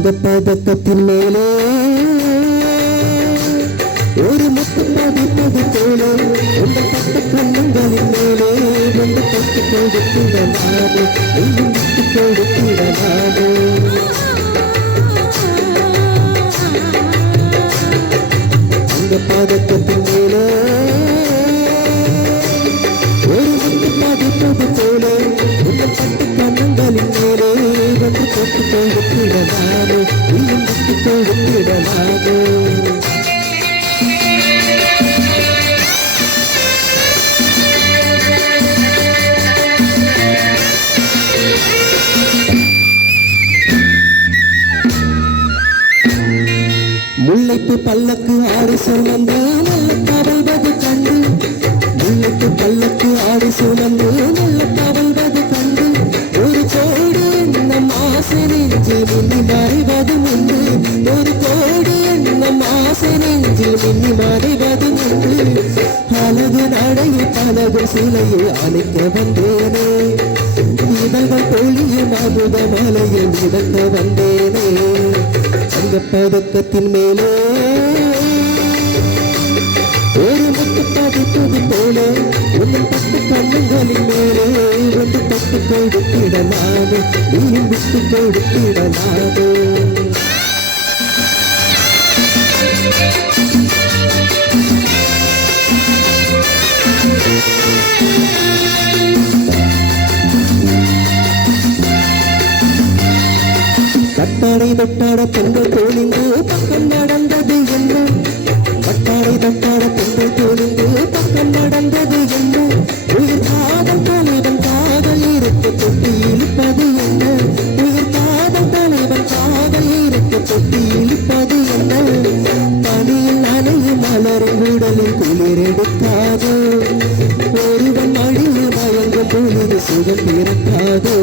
பதக்கத்தின் மேலே ஒரு முத்து பதிப்பது போல உங்கள் பட்ட கண்ணங்களின் மேலே வந்து பட்டு கொடுத்திடலாது நீயும் விட்டு கொடுத்திடலாது அந்த பதக்கத்தின் மேலே ஒரு முத்து பதிப்பது போல உங்கள் பட்ட கண்ணங்களின் மேலே வந்து பட்டு கொடுத்திடலாது நீயும் விட்டு கொடுத்திடலாது முல்லைப்பு பல்லக்கு ஆறு சுமந்து நல்ல தவழ்வது கண்டு முல்லைப்பு பல்லக்கு ஆறு சுமந்து நல்ல தவழ்வது கண்டு ஒரு கோடு நம் ஆசை நெஞ்சில் மின்னி மறைவது உண்டு ஒரு கோடு நம் ஆசை நெஞ்சில் மின்னி மறைவது உண்டு அழகு நடையில் பழகு சிலையை அழைக்க வந்தேனே இதழ்கள் பொழியும் அமுத மலையில் மிதக்க வந்தேனே அந்த பதக்கத்தின் மேலே ஒரு முத்து பதிப்பது போல உன்னை பட்டு கண்ணுகளின் மேலே வந்து பட்டு கொடுத்திடலாது நீயும் விட்டு கொடுத்திடலாது கட்டாடை தொட்டாட பெண்கள் தோழிந்து பக்கம் நடந்தது என்ன கட்டாடை தொட்டாட பெண்கள் தோழிந்து பக்கம் நடந்தது என்ன உயிர் காதல் தலைவன் காதல் இருக்க தொட்டி இழுப்பது என்ன உயிர் காதல் தலைவன் காதல் இருக்க தொட்டி இழுப்பது என்ன பனியில் நனையும் மலரின் உடலில் குளிர் எடுக்காதோ ஒருவன் மடியில் மயங்கும் பொழுது சுகம் பிறக்காதோ